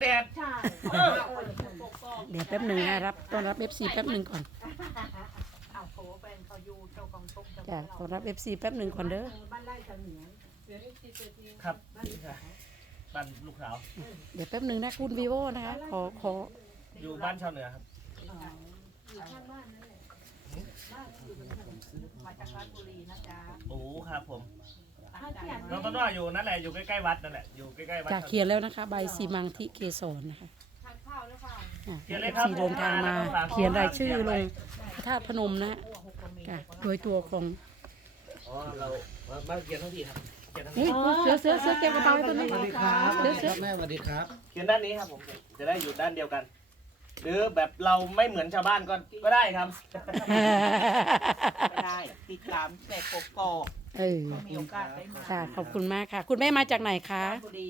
แดดใช่เออเดี๋ยวแป๊บหนึ่งนะรับต้อนรับ FC แป๊บหนึ่งก่อนเอาโถแฟนเขาอยู่เจ้าของตกเจ้าขจ้ะองต้อนรับ FC แป๊บหนึ่งก่อนเด้อบ้านไร่เสมียนครับนี่ค่ะบ้านลูกสาว เดี๋ยวแป๊บหนึ่งนะคุณวีโวนะคะขอขออยู่บ้านชาวเหนือครับอยู่ข้างบ้านนั่นแหละบ้านอยู่บนถนนมาจากราชบุรีนะจ๊ะโอ้ครับผมถ้าเขีย นน้องต้นว่าอยู่นั่นแหละอยู่ใกล้ๆวัดนั่นแหละอยู่ใกล้ๆวัดจากเขียนแล้วนะคะ ใบสีมังทิเกสรนะคะทานข้าวแล้วค่ะอะเขียนเลยเอครับซีเดินทางมาเขียนรายชื่อลงพระธาตุพนมนะฮะจ้ะโดยตัวของอ๋อเรามามาเขียนทั้งทีครับเขียนทั้งนี่ทีเสือเสือเสือเก็บกระเป๋าไว้ตัวนี้สวัสดีครับเสือเสือแม่สวัสดีครับ เขียนด้านนี้ครับผมจะได้อยู่ด้านเดียวกัน หรือแบบเราไม่เหมือนชาวบ้านก็ก็ได้ครับไม่ได้ติดตามแต่กกอก เออมีโอกาสได้มาค่ะขอบคุณมากค่ะ คุณแม่มาจากไหนคะราชบุรี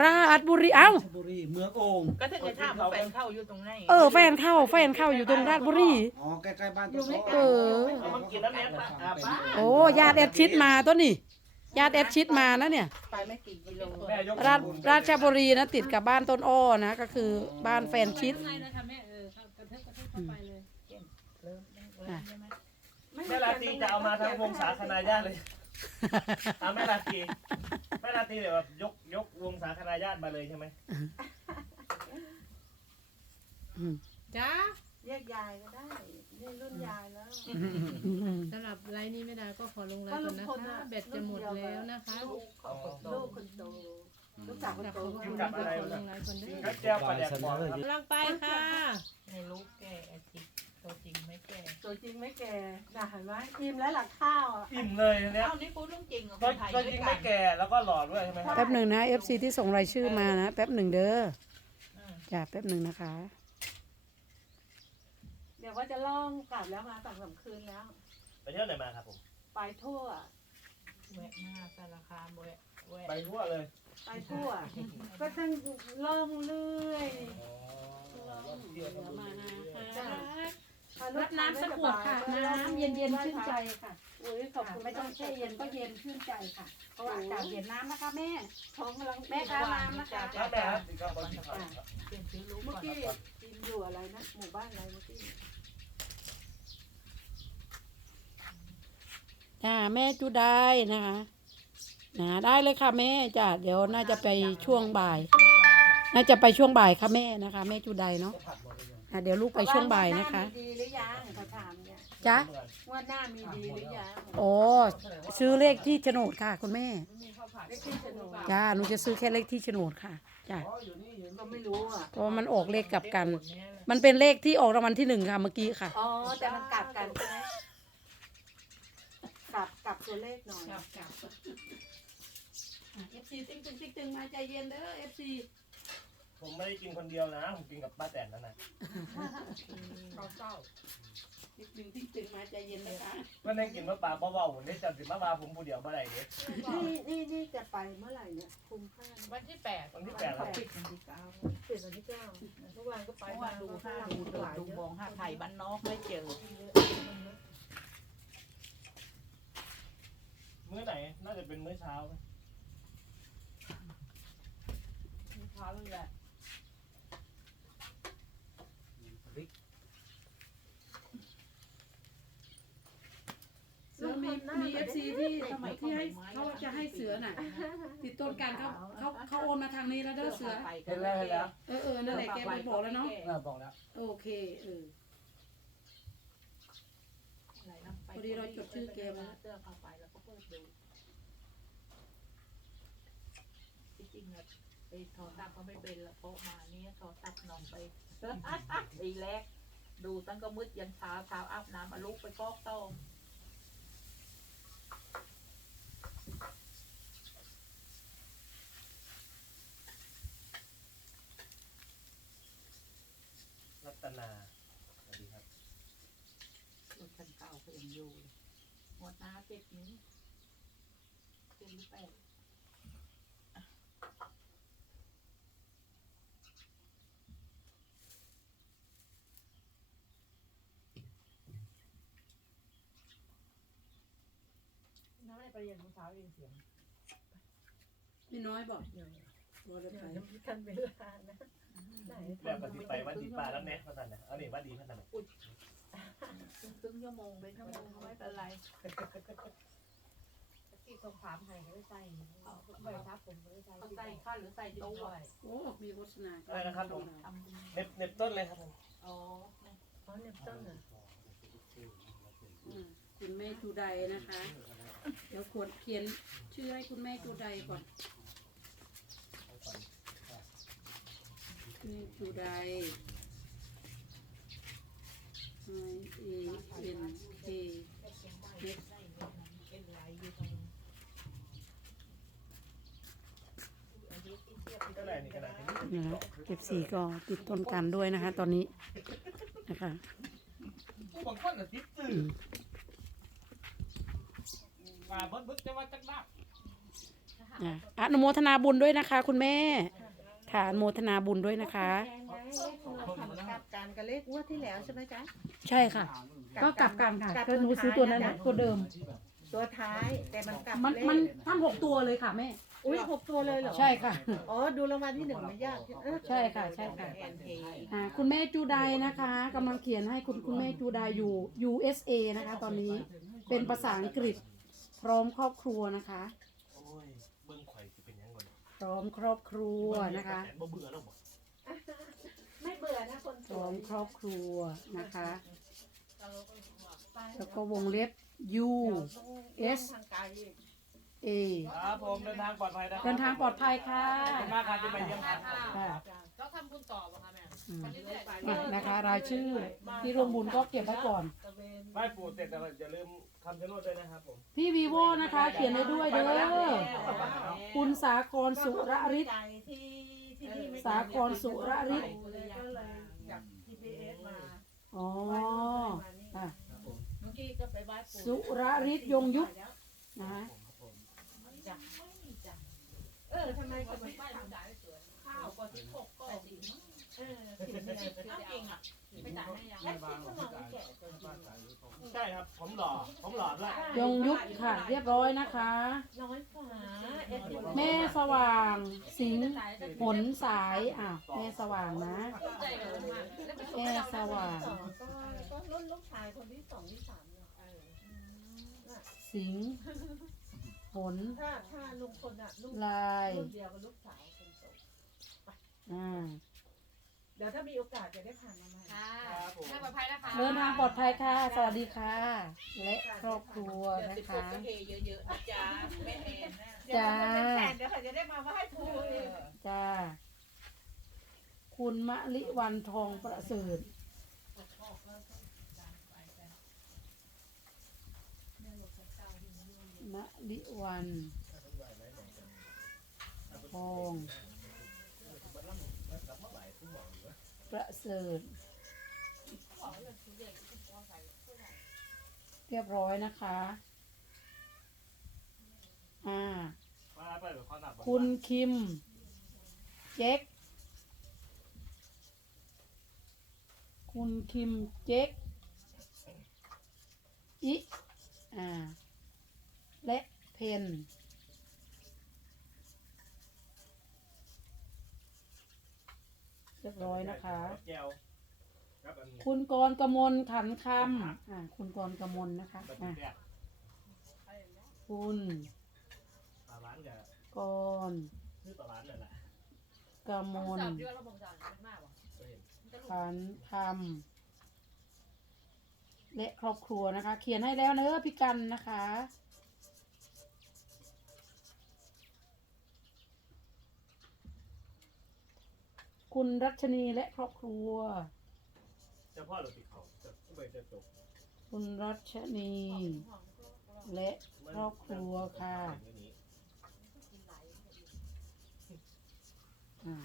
ราชบุรีเอ้า ชลบุรีเมืองโอ่งก็ถึงจะถามว่าแฟนเข้าอยู่ตรงไหนเออแฟนเข้าแฟนเข้าอยู่ตรงราชบุรี อ๋อใกล้ๆบ้านอยู่ไม่ไกลเออ เอามากินน้ำเนี้ยปะอะป้าโอ้ญาติแอดชิดมาตัวนี่ญาติแอดชิดมานะเนี่ย ไปไม่กี่กิโลแม่ยกราชราชบุรีนะติดกับบ้านต้นอ้อนะ ก็คือบ้านแฟนชิด ข้างในนะคะแม่เออครับกระเทิบกระเทิบเข้าไปเลย เริ่มเริ่มใช่ไหม แม่ลาตรีจะเอามาทั้งวงสาคณะญาติเลยเอาแม่ลาตรีแม่ลาตรีเดี๋ยวแบบยกยกวงสาคณะญาติมาเลยใช่ไหมอืมจ้าเรียกยายก็ได้นี่รุ่นยายแล้วอืมสำหรับไลน์นี้ไม่ได้ก็ขอลงไลน์ก่อนนะก็ลุงพลคะน่ะแบตจะหมดแล้วนะคะลูกลูกคนโตลูกสาวคนจากโตขอบคุณนะคะขอลงไลน์ก่อนเด้อข้าวเจ้าปลาแดกบอลกำลังไปค่ะไม่รู้แก่จริงตั วจริงไม่แก่ตัวจริงไม่แก่น่ะเห็นไหมอิ่มแล้วหลักข้าวอะ อิ่มเลยเนี่ยเอ้านี่พูดเรื่องจริงเหรอคก็นไทยก็ด้วยิ่ยงกัไม่นแก่แล้วก็หล่อด้วยใช่ไหมครับแป๊บหนึ่งนะ FC ที่ส่งรายชื่อมานะ แป๊บหนึ่งเด้ออืมจ้ะแป๊บหนึ่งนะคะ เดี๋ยวว่าจะล่องกลับแล้วมาสองสามคืนแล้ว ไปเที่ยวไหนมาครับผมไปทั่ว แวะมาสารคามแวะแวะไปทั่วเลยไปทั่ว ก็ต้องล่องเรื่อยมานะจ้ะ รับน้ำสักขวดค่ะน้ำเย็นเย็นๆชื่นใจ ค่ะอุ้ยขอบคุณไม่ต้องแช่เย็นก็เย็นชื่นใจค่ะเพราะว่าอากาศเย็นน้ำนะคะแม่ท้องกำลังแม่ค้าน้ำนะคะถ้าแม่ครับสิครับบอลสิครับเปลี่ยนซื้อลูกเมื่อก่อนกี้กินอยู่อะไรนะหมู่บ้านอะไรเมื่อกี้จ้าแม่จุได้นะคะนะได้เลยค่ะแม่จ้ะเดี๋ยวน่าจะไปช่วงบ่าย น่าจะไปช่วงบ่ายค่ะแม่นะคะ แม่จุได้เนาะอะ เดี๋ยวลูกไปช่วงบ่ายนะคะ งวดหามีดีหรือยังเขาถามเนี่ยจ้ะงวดหน้ามีดีหรือยังโอ้ซื้อเลขที่โฉนดค่ะ คุณแม่เลขที่โฉนดจ้า หนูจะซื้อแค่เลขที่โฉนดค่ะ จ้าก็ไม่รู้อะ เพราะว่ามันออกเลขกลับกัน มันเป็นเลขที่ออกรางวัลที่หนึ่งค่ะ เมื่อกี้ค่ะ อ๋อ แต่มันกลับกันใช่ไหมกลับกลับตัวเลขหน่อยเอฟซีติ๊งตึงติ๊งตึงมาใจเย็นเด้อเอฟซี ผมไม่ได้กินคนเดียวนะ ผมกินกับป้าแตนนั่นนะเขาเศร้าติ๊งตึงติ๊งตึงมาใจเย็นนะคะเพื่อนให้กินมะปรางเบาๆผมได้จัดสิมาบาผมผู้เดียวบ่ได้เด้นี่นี่นี่จะไปเมื่อไหร่เนี่ยคุ้มค่าไหมวันที่แปดวันที่แปดเขาแล้วปิดวันที่เก้าปิดวันที่เก้าเมื่อวานก็ไปเมื่อวานดูห้าดูดูดูหลายดูเยมออะงห้าไทยบ้านนอกไม่เจอมื้อไหนน่าจะเป็นมื้อเช้าไหมเช้าเลยแหละ เสือมีมี เอฟซีที่สมัยที่ให้เขาจะให้เสือน่ะ ติดต้นกันเขาเขาเขาโอนมาทางนี้แล้วเด้อเสือ เห็นแล้วเห็นแล้วเออเออนั่นแหละแกไปบอกแล้วเนาะน่าบอกแล้ว โอเคเออพอดีเราจดชื่อเกมแล้วเสื้อผ้าไปแล้วก็เปิดดูที่จริงอะไปถอดตับก็ไม่เป็นละเพราะมาเนี่ยถอดตับน้องไปทีแรกดูตั้งก็มืดยันเช้าเช้าอาบน้ำเอาลูกไปกอกต้อง รัตนา สวัสดีครับ รถคันเก่าก็ยังอยู่เลยหมดหน้า เจ็ดนี้เจ็ดหรือแปดน้ำไม่ได้ไปเรียนเช้าเองเสียงพี่น้อยบอกเดี๋ยวยังไม่ทันเวลานะไหนแล้วก็สิไปวัดดีป่าแล้วแม่พันนั่นน่ะเอานี่วัดดีพันนั่นน่ะ ตึ้งชั่วโมงเป็นชั่วโมงไม่เป็นไรที่สงขลามไห้ไม่ใส่ไม่ครับผมไม่ใส่เขาใส่ข้าวหรือใส่ตู้อะโอ้ มีโฆษณาอะไรนะครับผมทำบุญเน็บเน็บต้นเลยครับผมอ๋ออ๋อเนี่ยต้นอะอืมคุณแม่จูไดนะคะ เดี๋ยวควรเขียนชื่อให้คุณแม่จูไดก่อนแม่จูได I A N A S เป็นไรอยู่ตรงก็ไหนนี่ขนาดนี้นะคะเก็บสีก็ติดต้นกันด้วยนะคะ ตอนนี้นะคะผู้บางคนน่ะติดตื่นมาเบิ้ลเบิ้ลจะว่าจักรบ้าอะอนุโมทนาบุญด้วยนะคะ คุณแม่ ค่ะอนุโมทนาบุญด้วยนะคะ กลับกันกับเลขงวดที่แล้วใช่ไหมจ๊ะ ใช่ค่ะ ก็กลับกันค่ะก็หนูซื้อตัวนั้นนะตัวเดิม ตัวท้ายแต่มันกลับมันเลมันขทั้งหกตัวเลยค่ะแม่ อุ้ยหกตัวเลยเหรอใช่ค่ะ อ๋อดูรางวัลที่หนึ่งไม่ยากเออใช่ค่ะใช่ค่ะ แอนเพย์อ่าคุณแม่จูไดนะคะกำลังเขียนให้คุณคุณแม่จูไดอยู่ USA นะคะ ตอนนี้เป็นภาษาอังกฤษพร้อมครอบครัวนะคะ พร้อมครอบครัวนะคะ บ่เบื่อแล้วบ่ไม่เบื่อนะคนสพร้วอมยครอบครัวนะคะ แล้วก็วงเล็บ U S ทางไกลอีก A ครับผมเดินทางปลอดภัยนะเดินทางปลอดภัยค่ะ ขอบคุณมากครับที่มาเยี่ยมครับค่ะแล้วทำบุญต่อป่ะคะแม่อืมวันนี้ได้ไปอะนะคะ รายชื่อที่ร่วมบุญก็เก็บไว้ก่อนตะเวนไหว้ปู่เสร็จแต่ว่าอย่าลืม คำชะโนดด้วยนะครับผมพี่วีโวนะคะ เขียนไว้ด้วยเด้อคุณสาครสุรฤทธิ์ใจที่ที่นี่ไม่สาครสุรฤทธิ์เลยก็เลยจับ GPS มาอ๋อ ไหว้ตรงไหนมานี่อะเมื่อกี้ก็ไปไหว้ปู่สุรฤทธิ์ยงยุทธนะคะเออทำไมก็ไม่ไหว้ทปู่จ่ายสวยข้าวก็ที่หกก็สิบำเออผิดเนี่ยเอาจริงอะ ไปจ่ายให้ยังไอ้ที่สมองแก่ใช่ครับ ผมหล่อผมหล่อด้วยยงยุทธค่ะ เรียบร้อยนะคะ น้อยกว่าเอสแม่สว่าง สิงห์ผลสายอ้าวแม่สว่างนะ ใจกับมากแล้วไปส่งแม่ให้เราสว่าง สองก็ก็รุ่นลูกชายคนที่สองที่สามเนี่ยสิงห์ผลถ้าถ้าลุงคนอะลูกลายรุ่นเดียวกับลูกสาวคนโตอ่า เดี๋ยวถ้ามีโอกาสจะได้ผ่านมาใหม่ ค่ะครับผมทางปลอดภัยนะคะเดินทางปลอดภัยค่ะ สวัสดีค่ะ และครอบครัวเดี๋ยวนะสิบหคะ กก็เฮเยอะๆนะจ๊ะแม่แอนนะจ้าเดี๋ยวเขาจะได้มาไหว้ครูเองจ้า คุณมะลิวันทองประเสริฐมะลิวันทอง ประเสริฐเรียบร้อยนะคะ อ่า คุณคิม เจ๊ก คุณคิมเจ๊กอิอ่า และเพน รียบร้อยนะคะ แก้วครับอันนี้คุณกรกมลขันคำอ่าคุณกรกมลนะคะแบบอ่าแก้วคุณปลาหวานกับกรชื่อปลาหวานนั่นแหละกมลจับด้วยแล้วผมจ่ายเป็นมากป่ะเคยเห็นขันคำและครอบครัวนะคะ เขียนให้แล้วเนอะพี่กันนะคะ คุณรัชนีและครอบครัวเจ้าพ่อเราติดเขาจะไม่จะจบคุณรัชนี และครอบครัวค่ะอย่างนี้อ่า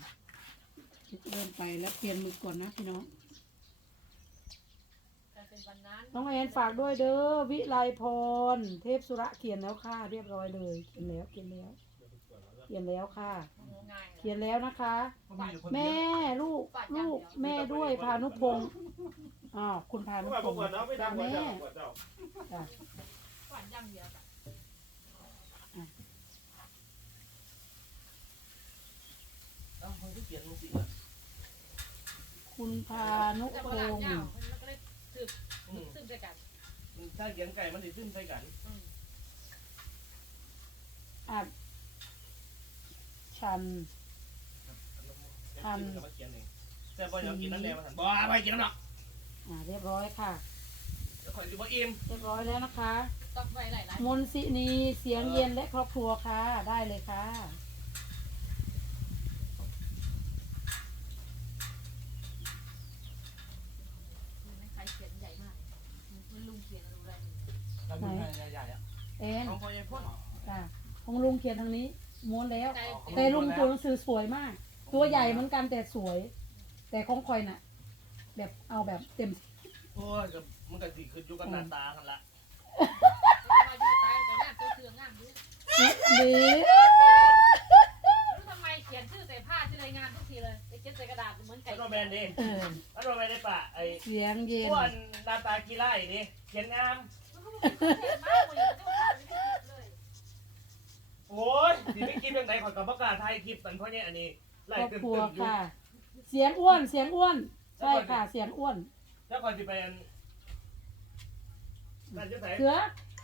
เริ่มไปแล้วเปลี่ยนมือก่อนนะพี่น้องการเป็นวันนั้นน้องแอนฝากด้วยเด้อวิไลพร เทพสุระเขียนแล้วค่ะ เรียบร้อยเลยเขียนแล้วเขียนแล้วเขียนแล้วค่ะง่าย เขียนแล้วนะคะแม่ลูกลูกแม่ด้วยพานุพงศ์อ้าวคุณพาเพนุราะว่าพผมงศ์ก่อนเนาะไม่ทำก่อนแม่เจ้าก่อนเจ้าจ้ะฝันอย่างเดียวาวมันก็เขียนลงสิอะคุณพานุแต่พพอหลังงเงาศ์มันก็เลยสืบอืมสืบด้วยกันมันถ้าเขียนไก่มันสิซึมใส่กันอืมอัด ชัน ทันมาเขียนเองแต่บ่อยากกินนั่นแหละมาสั่นบ่ไปกินน้ำหรอกอ่าเรียบร้อยค่ะแล้วคอยสิบ่อิ่มเรียบร้อยแล้วนะคะ ต้องไปหลายมนสินีเสียงเย็นและครอบครัวค่ะ ได้เลยค่ะๆใครเขียนใหญ่มากมันลุงเขียนอะไร แล้วมันใหญ่ๆอะเอ็นของพ่อใหญ่พ่นค่ะของลุงเขียนทางนี้ ม้วนแล้วใจแต่ลุงตัวหนังสือสวยมาก ตัวใหญ่เหมือนกันแต่สวย แต่ของคอยน่ะ แบบเอาแบบเต็ม โอ้ยก็มันก็สิขึ้นอยู่กับหน้าตาหั่นละมาดูตายแต่งานตัวเชืองงานดูดีรู้ทำไมเขียนชื่อใส่ผ้าที่รายงานทุกทีเลยไอ้เขียนใส่กระดาษเหมือนไก่มันบ่แมนดิเออมันบ่แมนได้ปะไอ้เสียงเย็นอ้วนหน้าตากีไล่ดิเขียนงามมันก็ไม่เขียนมากเลยมันก็ขาดไม่ได้เลย โอ้ยสิไม่คิดจังไดขอยก็บ่กล้าถ่ายคลิปมันเพราะเนี่ยอันนี้ไล่ครอบตึมครัวๆอยู่ค่ะ เสียงอ้วนเสียงอ้วน ใช่ค่ะ เสียงอ้วนแล้วก่อนสิไปอันนั่นจะไหนเสือ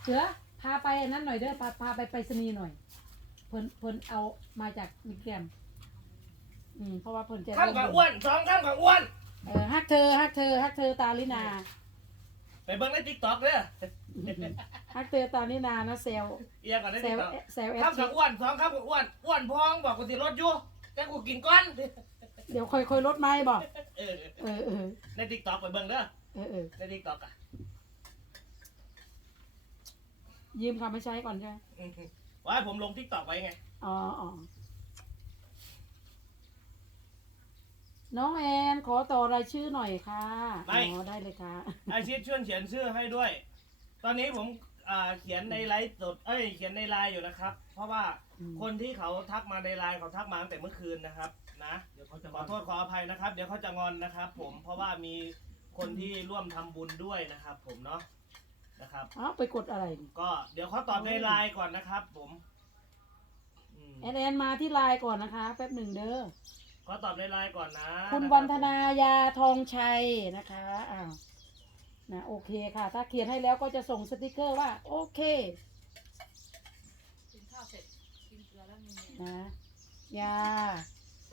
เสือพาไปอันนั้นหน่อยเด้อพาพาไปไปรษณีย์หน่อย เพิ่นเพิ่นเอามาจากมิแกรมอืมเพราะว่าเพิ่นจะข้ามกับอ้วนสองข้ามกับอ้วน เออฮักเธอฮักเธอฮักเธอตาลินา ไปเบิ่งใน TikTok เด้อฮักเธอตาลินานะเซลเอียก่อนในเซล TikTok เซลเอฟข้ามซีกับอ้วนสองข้ามกับอ้วนอ้วนพองบอกกูสิรถอยู่แต่กูกินก้อน เดี๋ยวค่อยค่อยลดไม้บอกเออเออเออใน TikTok ไปเบิ่งเด้อเออเออใน TikTok อะยืมคำไม่ใช้ก่อนใช่ไหมอืมว่าให้ผมลง TikTok ไว้ไง อ๋ออ๋อ น้องแอนขอต่อรายชื่อหน่อยค่ะไม่ อ๋อได้เลยค่ะไอชิดช่วยเขียนชื่อให้ด้วย ตอนนี้ผมอ่าเขียนในไลฟ์สดเอ้ยเขียนในไลน์อยู่นะครับ เพราะว่าอืม คนที่เขาทักมาในไลน์เขาทักมาตั้งแต่เมื่อคืนนะครับนะเดี๋ยวเขาจะขอโทษขออภัยนะครับ เดี๋ยวเขาจะงอนนะครับ ผมเพราะว่ามีคนที่ร่วมทำบุญด้วยนะครับ ผมเนาะนะครับ เอ้าไปกดอะไรนี่ก็เดี๋ยวเขาตอบในไลน์ก่อนนะครับ ผมอืมแอนแอนมาที่ไลน์ก่อนนะคะ แป๊บหนึ่งเด้อ ขอตอบในไลน์ก่อนนะคุณะรับวันธนายาทองชัยนะคะอ้าวนะโอเคค่ะ ถ้าเขียนให้แล้วก็จะส่งสติกเกอร์ว่า โอเคกินข้าวเสร็จกินเกลือแล้วมีนะยา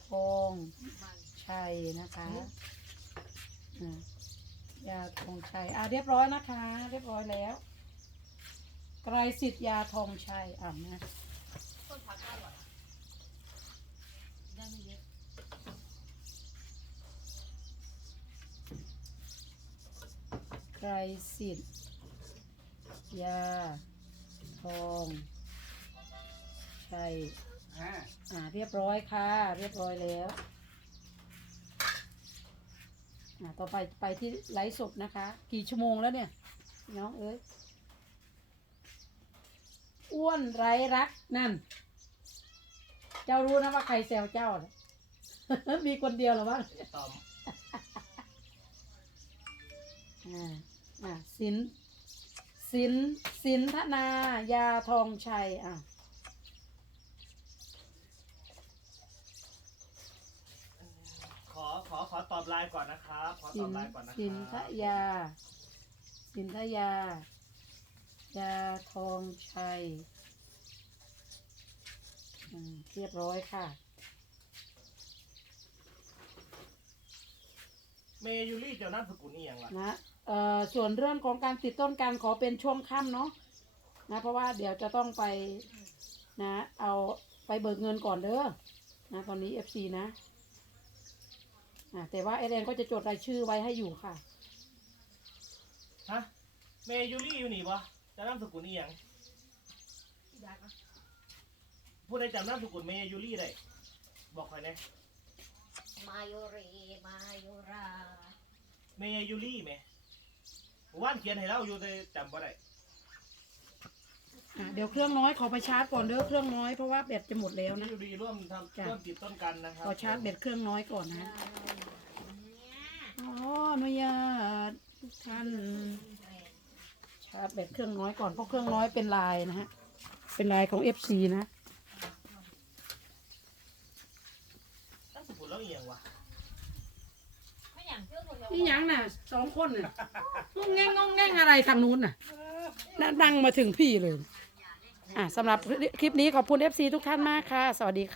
ทองมันชัยนะคะอ่ายาทองชัยอ่าเรียบร้อยนะคะ เรียบร้อยแล้วไกรสิทธิ์ยาทองชัยอ่านะ ต้นผักอร่อยได้ไม่เยอะ ไก รสิทธิ์ยา ทองชัยอ่าอ่า เรียบร้อยค่ะ เรียบร้อยแล้วอ่าต่อไปไปที่ไลฟ์สดนะคะ กี่ชั่วโมงแล้วเนี่ย น้องเอ้ยอ้วนไร้รักนั่น เจ้ารู้นะว่าใครแซวเจ้าน่ะมีคนเดียวเหรอวะตอบอ่า อ่าสินสินสินธนายาทองชัยอะขอขอขอตอบไลน์ก่อนนะครับขอสิตอบนไลน์ก่อนนะคสินรัทบยา สินทยา ยาทองชัยอืมเรียบร้อยค่ะเมยูรี่เจ้าน้ำสกุลนี่ยังวะนะ เอ่อส่วนเรื่องของการติดต้นการขอเป็นช่วงค่ำเนาะนะเพราะว่าเดี๋ยวจะต้องไปนะ เอาไปเบิกเงินก่อนเด้อนะตอนนี้ FC นะอะแต่ว่าเอเดนก็จะจดรายชื่อไว้ให้อยู่ค่ะ ฮะเมยูรี่อยู่นี่ปะเจ้าน้ำสกุลนี่ยังที่ยากนะผู้ใดจำน้ำสกุลเมยูรี่ได้บอกคอยนะมาโยเรมาโยราเมยูรี่ไหม ว่านเขียนให้เราอยู่แต่จำบ่ได้อะเดี๋ยวเครื่องน้อยขอไปชาร์จก่อนเด้อเครื่องน้อยเพราะว่าแบตจะหมดแล้วเมนะยูรี่ร่วมทำจ้ะ ร่วมติดต้นกันนะครับขอชาร์จแบตเครื่องน้อยก่อนนะอ๋ออนุญาตทุกท่านชาร์จแบตเครื่องน้อยก่อนเพราะเครื่องน้อยเป็นลายนะฮะเป็นลายของ FC นะต้องสอีหยังวะ ไม่อย่างเชื่อคนเดียว นี่ยังน่ะสองคนน่ะงงแงงงงแงงอะไรทางนู้นน่ะน่ะดังมาถึงพี่เลย อะสำหรับคลิปนี้ขอบคุณ FC ทุกท่านมากค่ะ สวัสดีค่ะ